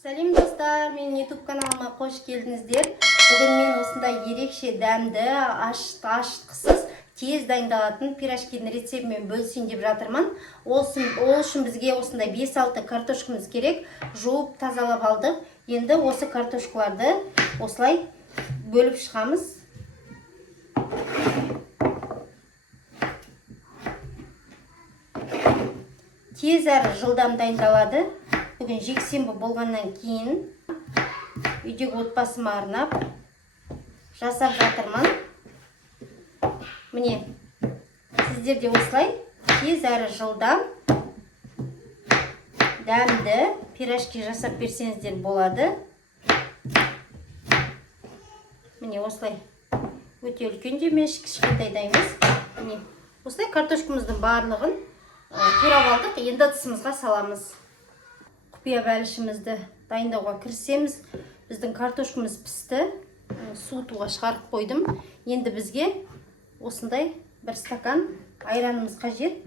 Сәлем достар, мен YouTube каналыма қош келдіңіздер. Бүгін мен осындай ерекше дәмді, ашытқысыз, тез дайындалатын пирожкидің рецептімен бөлісейін деп жатырмын. Ол үшін бізге осындай 5-6 картошкамыз керек. Жуып тазалап алдық. Енді осы картошкаларды осылай бөліп шығамыз. Тез әрі жылдам дайындалады. Бүгін жексенбі болғаннан кейін үйдегі отбасыма арнап жасап жатырмын. Міне, сіздер де осылай тез әрі жылдам дәмді пирожки жасап берсеңіздер болады. Міне осылай өте үлкен де емес, кішкентай да емес. Міне осылай картошкамыздың барлығын турап алдық. Енді ыдысымызға саламыз. Құпия бәлішімізді дайындауға кірісеміз. Біздің картошкамыз пісті. Суытуға шығарып қойдым. Енді бізге осындай бір стакан айранымыз қажет.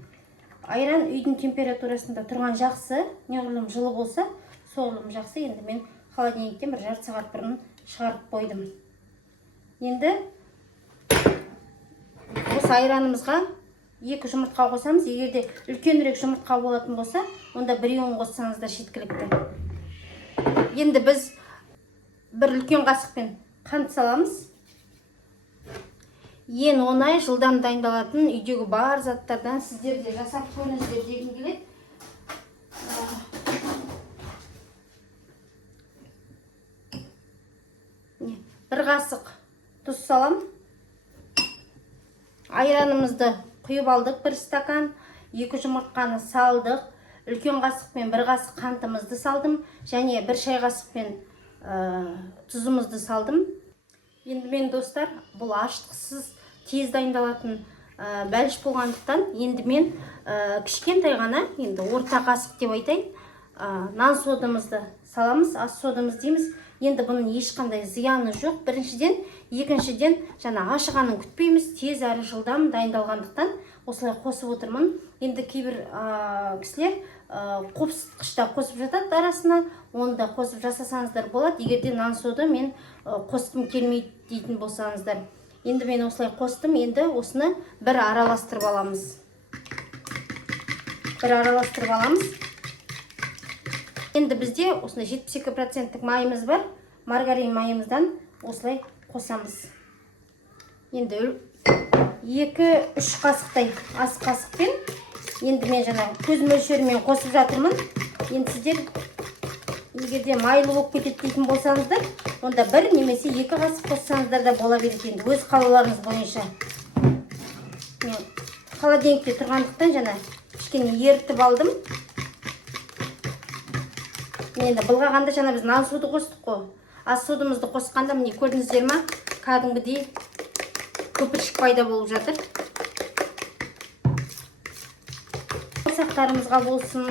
Айран үйдің температурасында тұрған жақсы. Неғұрлым жылы болса, соғұрлым жақсы. Енді мен холодильниктен бір жарты сағат бұрын шығарып қойдым. Енді осы айранымызға 2 жұмыртқа қосамыз. Егерде үлкенірек жұмыртқа болатын болса, онда 1-2 қоссаңыз да жеткілікті. Енді біз бір үлкен қасықпен қант саламыз. Ең оңай, жылдам дайындалатын үйдегі бар заттардан сіздер де жасап көріңіздер дегім келеді. Бір қасық тұз салам. Айранымызды құйып алдық, 1 стакан, 2 жұмыртқаны салдық, үлкен қасықпен 1 қасық қантымызды салдым, және 1 шай қасықпен тұзымызды салдым. Енді мен достар, бұл ашытқысыз тез дайындалатын бәліш болғандықтан, енді мен кішкентай ғана, енді орта қасық деп айтайын, нан содамызды саламыз, ас содамыз дейміз. Енді бұның ешқандай зияны жоқ. Біріншіден, екіншіден, жаңа ашығанын күтпейміз, тез әрі жылдам дайындалғандықтан осылай қосып отырмын. Енді кейбір кісілер қопсытқышта қосып жатады арасына, оны да қосып жасасаңыздар болады. Егерде нан сода мен қосқым келмейді дейтін болсаңыздар. Енді мен осылай қостым. Енді осыны бір араластырып аламыз. Енді бізде осындай 72% майымыз бар. Маргарин майымыздан осылай қосамыз. Енді 2-3 қасықтай ас қасықпен, енді мен жаңа көз мөлшерімен қосып жатырмын. Енді сіздер егерде майлы болып кетеді дейтін болсаңыздар, онда 1 немесе 2 қасық қоссаңыздар да бола береді. Енді өз қалауларыңыз бойынша. Мен холодильникте тұрғандықтан жаңа кішкене ерітіп алдым. Енді былғағанда жаңа біз нан суды қостық қой. Ас судымызды қосқанда міне көрдіңіздер ма? Кәдімгідей көпіршік пайда болып жатыр. Сақтарымызға болсын,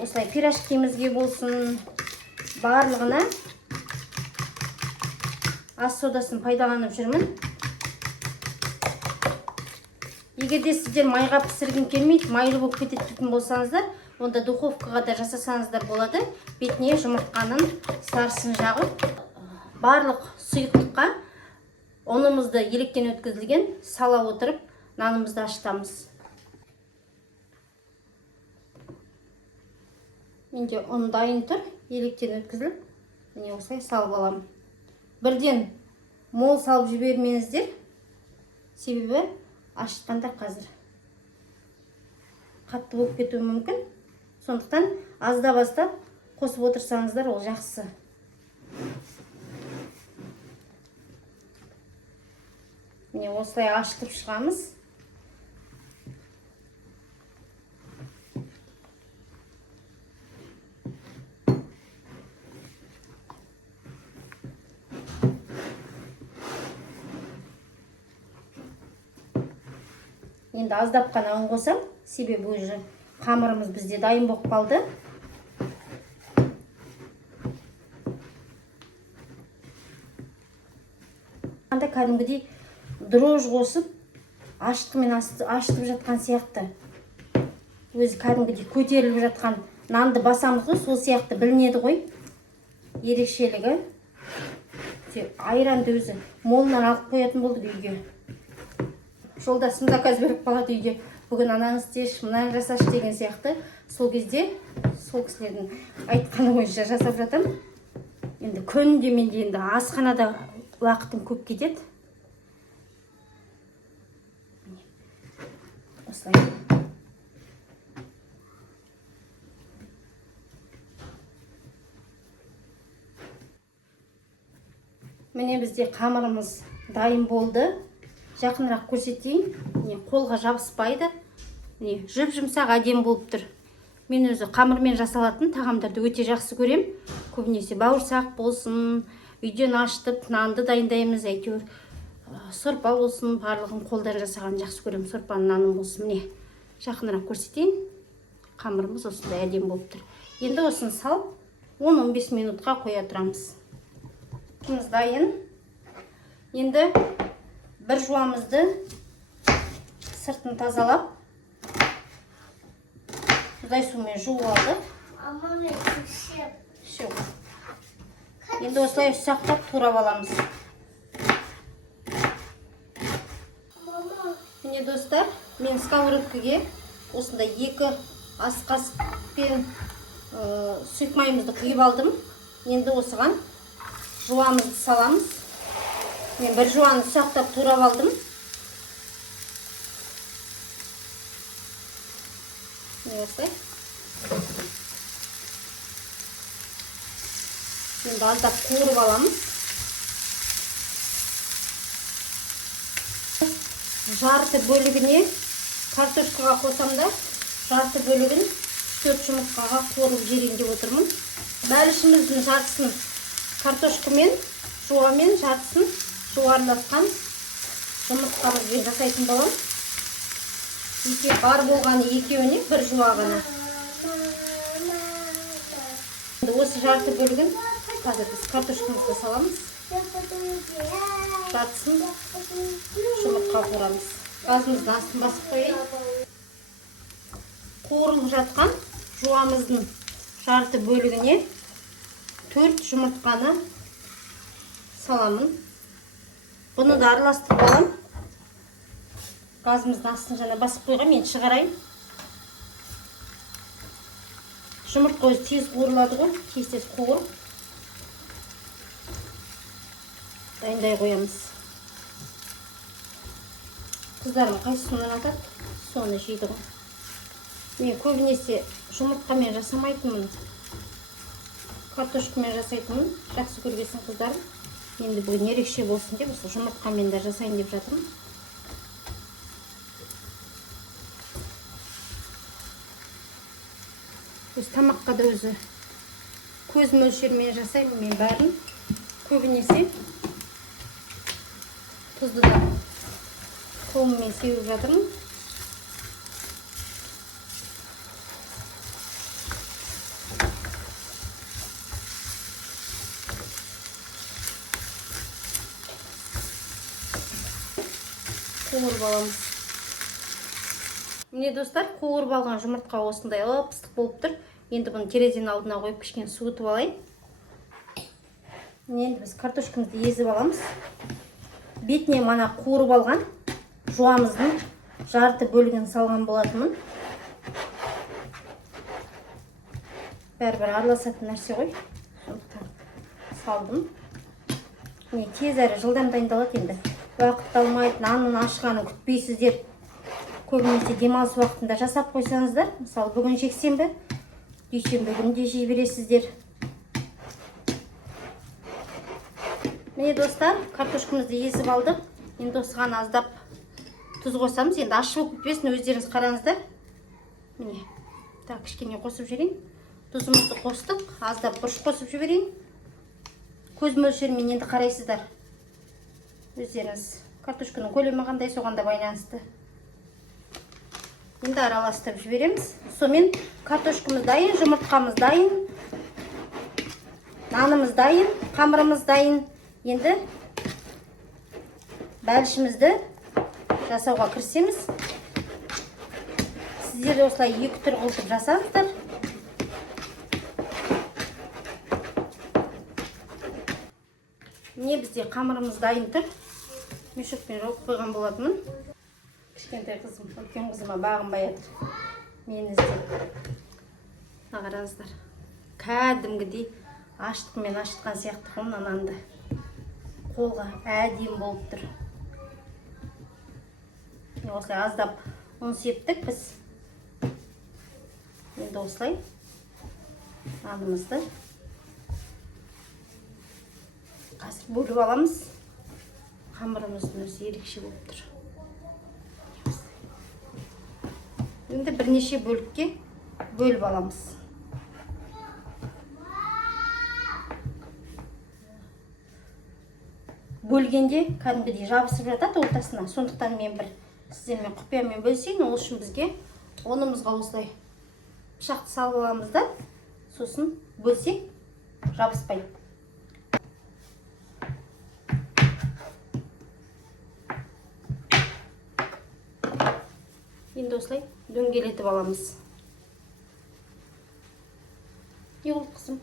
осылай пирожкимізге болсын, барлығына ас содасын пайдаланып жүрмін. Егерде сіздер майға пісіргім келмейді, майлы болып кетеді дейтін болсаңыздар, онда духовкаға да жасасаңыздар болады. Бетіне жұмыртқаның сарысын жағып, барлық сұйықтыққа ұнымызды електен өткізілген сала отырып, нанымызды ашытамыз. Менде ұн дайын тұр, електен өткізіліп, міне осылай салып аламын. Бірден мол салып жібермеңіздер, себебі ашытқанда қазір қатты болып кетуі мүмкін. Сондықтан азда бастап қосып отырсаңыздар, ол жақсы. Міне осылай ашытып шығамыз. Енді аздап қана ұн қосам, себебі уже қамырымыз бізде дайын болып қалды. Кәдімгідей дрожь қосып, ашытқымен ашытып жатқан сияқты. Өзі кәдімгідей көтеріліп жатқан нанды басамыз ғой, сол сияқты білінеді ғой. ерекшелігі айранды өзі молынан алып қоятын болдық үйге. Жолдасым заказ беріп қалады үйге. Бүгін ананы істеші, мынаны жасашы деген сияқты. Сол кезде сол кісілердің айтқаны бойынша жасап жатам. Енді күнде менде енді асханада уақытым көп кетеді. Осылай. Міне бізде қамырымыз дайын болды. Жақынырақ көрсетейін. Қолға жабыспайды. Жып-жұмсақ әдем болып тұр. Мен өзі қамырмен жасалатын тағамдарды өте жақсы көрем. Көбінесе бауырсақ болсын, үйден ашытып, нанды дайындаймыз, әйтеуір сорпа болсын, барлығын қолдан жасаған жақсы көрем. Сорпаның наным болсын. Міне, жақынырақ көрсетейін. Қамырымыз осындай әдем болып тұр. Енді осыны салып, 10-15 минутқа қоя тұрамыз. Қымыз дайын. Енді бір жуамызды сыртын тазалап, судай сумен жуып алдық. Енді осылай ұсақтап турап аламыз. Міне достар, мен сковородкаға осындай 2 ас қасықпен сұйық майымызды құйып алдым. Енді осыған жуамызды саламыз. Мен бір жуаны ұсақтап турап алдым. Осылай. Енді аздап қуырып аламыз. Жарты бөлігіне картошкаға қосамда, жарты бөлігін 4 жұмыртқаға қуырып жейін деп отырмын. Бәлішіміздің жартысын картошкамен, жуамен жартысын жоғарыласқан жұмыртқамызбен жасайтын болам. Бар болғаны екеуіне бір жуағына. Осы жарты бөлігін қазір біз картошкамызға саламыз. Жартысын жұмыртқа қуырамыз. Газымыздың астын басып қойайын. Қуырылып жатқан жуамыздың жарты бөлігіне 4 жұмыртқаны саламын. Бұны да араластырып алам. Газымыздың астын жаңа басып қойған, мен шығарайын. Жұмыртқа өзі тез қуырылады ғой, тез қуырып. Дайындай қоямыз. Қыздарым қайсысын ұнатады, соны жейді ғой. Мен көбінесе жұмыртқамен жасамайтынмын. Картошкамен жасайтынмын. Жақсы көргесін қыздарым. Енді бүгін ерекше болсын деп, осы жұмыртқамен де жасайын деп жатырмын. Өз тамаққа да өзі көз мөлшермен жасаймын мен бәрін. Көбінесе тұзды да қолыммен сеуіп жатырмын. Қуырып аламыз. Міне достар, қуырып алған жұмыртқа осындай ыстық болып тұр. Енді бұны терезенің алдына қойып кішкене суытып алайын. Енді біз картошкамызды езіп аламыз. Бетіне мана қуырып алған жуамыздың жарты бөлігін салған болатынмын. Бәрібір араласатын нәрсе ғой. Салдым. Міне тез әрі жылдам дайындалады енді. Уақыт алмайды, нанның ашығанын күтпейсіздер. Көбінесе демалыс уақытында жасап қойсаңыздар, мысалы бүгін жексенбі, дүйсенбі күнде жей бересіздер. Міне достар, картошкамызды езіп алдық. Енді осыған аздап тұз қосамыз. Енді ашып кетпесін, өздеріңіз қараңыздар. Міне, так кішкене қосып жіберейін. Тұзымызды қостық, аздап бұрыш қосып жіберейін. Көз мөлшерімен енді қарайсыздар. Өздеріңіз картошканың көлемі қандай, соған да байланысты. Енді араластырып жібереміз. Сонымен картошкамыз дайын, жұмыртқамыз дайын, нанымыз дайын, қамырымыз дайын. Енді бәлішімізді жасауға кірісеміз. Сіздер де осылай 2 түр қылып жасаңыздар. Міне бізде қамырымыз дайын тұр. Мешокпен жауып қойған болатынмын. Кішкентай қызым, үлкен қызыма бағынбай жатыр. Мені іздеп. Қараңыздар. Кәдімгідей аштықпен ашытқан сияқты қылын ананды. Қолға әдемі болып тұр. Осылай аздап ұн септік біз. Енді осылай нанымызды қазір бөліп аламыз. Қамырымыздың өзі ерекше болып тұр. Енді бірнеше бөлікке бөліп аламыз. Бөлгенде кәдімгідей жабысып жатады ортасына. Сондықтан мен бір сіздермен құпиямен бөлісейін. Ол үшін бізге ұнымызға осылай пышақты салып аламыз да, сосын бөлсек жабыспайды. Енді осылай дөңгелетіп аламыз. Не болды қызым?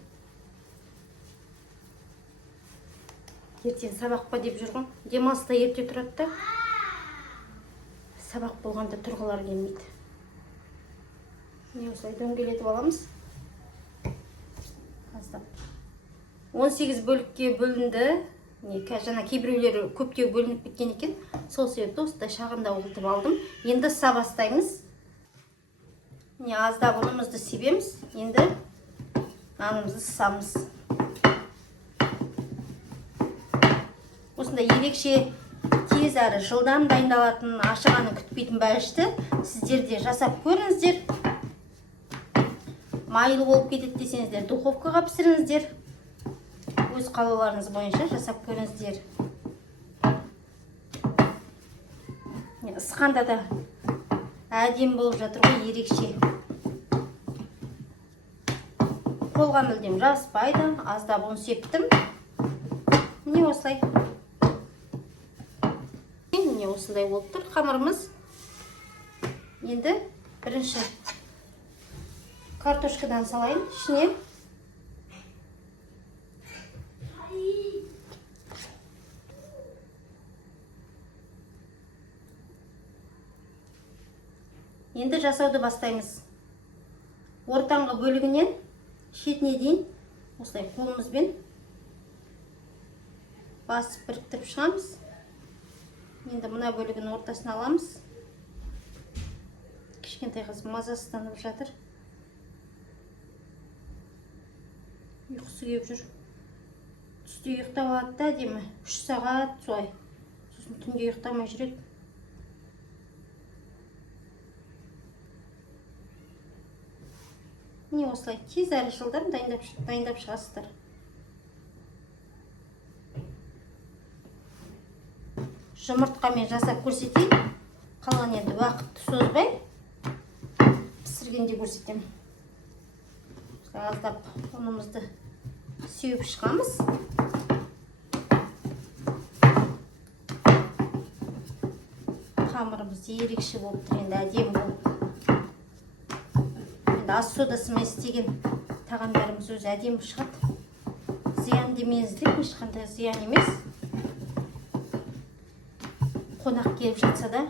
Ертең сабақ па деп жүргім. Демалыста ерте тұрады да. Сабақ болғанда тұрғылар келмейді. Не осылай дөңгелетіп аламыз. Аздап. 18 бөлікке бөлінді. Жаңа кейбіреулері көптеу бөлініп кеткен екен. Сол себепті осылай шағындау етіп алдым. Енді ыса бастаймыз. Аздап ұнымызды себеміз. Енді нанымызды ысамыз. Осындай ерекше тез әрі жылдам дайындалатын, ашығанын күтпейтін бәлішті сіздер де жасап көріңіздер. Майлы болып кетеді десеңіздер, духовкаға пісіріңіздер. Өз қалауларыңыз бойынша жасап көріңіздер. Ысқанда да әдемі болып жатыр ғой, ерекше. Қолға мүлдем жабыспайды. Аздап ұн септім. Міне осылай. Міне осындай болып тұр қамырымыз. Енді бірінші картошкадан салайын ішіне. Енді жасауды бастаймыз. Ортаңғы бөлігінен шетіне дейін осылай қолымызбен басып біріктіріп шығамыз. Енді мына бөлігін ортасына аламыз. Кішкентай қыз мазасызданып жатыр. Ұйқысы келіп жүр. Түсте ұйықтап алады да, әдемі 3 сағат солай. Сосын түнде ұйықтамай жүреді. Міне осылай тез әрі жылдам дайындап шығасыздар. Жұмыртқамен жасап көрсетейін. Қалған енді уақытты созбай пісіргенде көрсетемін. Аздап ұнымызды сеуіп шығамыз. Қамырымыз ерекше болып тұр, енді әдемі болып. Енді ас содасымен істеген тағамдарымыз өзі әдемі шығады. Зиян демеңіздер, ешқандай зиян емес. Қонақ келіп жатса да,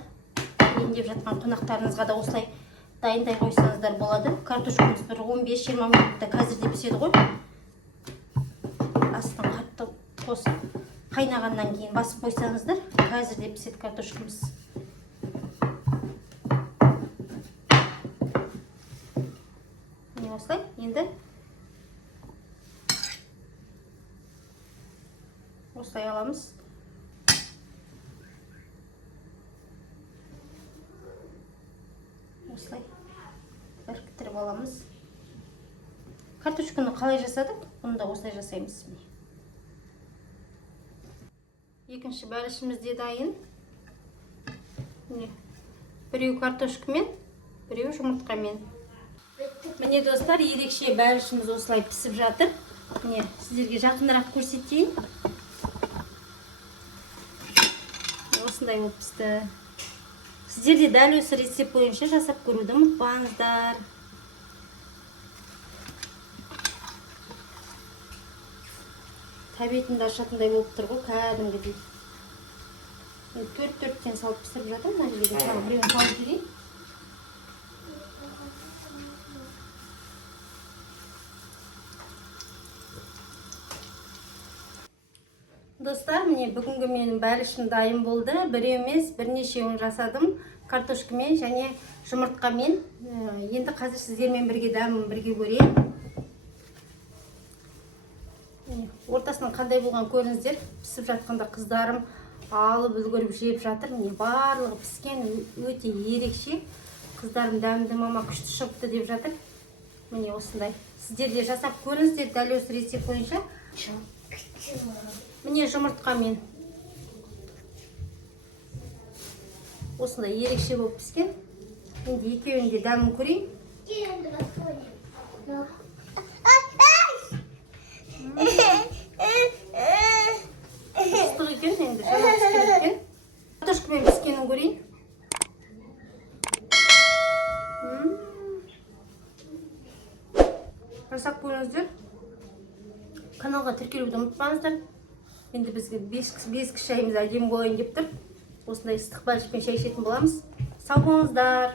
ендеп жатқан қонақтарыңызға да осылай дайындай қойсаңыздар болады. Картошкамыз бір 15-20 минутта қазірде піседі ғой. Астын қатты қосып қайнағаннан кейін басып қойсаңыздар, қазірде піседі картошкамыз. Міне осылай. Енді осылай аламыз. Осылай біріктіріп аламыз. Картошканы қалай жасадық? Оны да осылай жасаймыз. Екінші бәлішіміз де дайын. Біреу картошкамен, біреу жұмыртқамен. Міне достар, ерекше бәлішіміз осылай пісіп жатыр. Міне сіздерге жақынырақ көрсетейін. Осындай болып пісті. Сіздер де дәл осы рецепт бойынша жасап көруді ұмытпаңыздар. тәбетімді ашатындай болып тұр ғой, кәдімгідей. Төрттен салып пісіріп жатыр. Мына жерге тағы біреуін салып жіберейін. Достар, міне бүгінгі менің бәлішім дайын болды. Бір емес, бірнешеуін жасадым. Картошкамен және жұмыртқамен. Енді қазір сіздермен бірге дәмін бірге көрейін. Ортасынан қандай болған көріңіздер. Пісіп жатқанда қыздарым алып үлгеріп жеп жатыр. Міне барлығы піскен, өте ерекше. Қыздарым дәмді мама күшті шығыпты деп жатыр. Міне осындай. Сіздер де жасап көріңіздер дәл осы рецепт бойынша. Міне жұмыртқамен. Осындай ерекше болып піскен. Енді екеуін де дәмін көрейін. Ыстық екен, енді жаңа піскен екен. Картошкамен піскенін көрейін. Жасап көріңіздер. Каналға тіркелуді ұмытпаңыздар. Енді бізге 5 шайымыз әдемі болайын деп тұр. Осындай ыстық бәлішпен шай ішетін боламыз. Сау болыңыздар.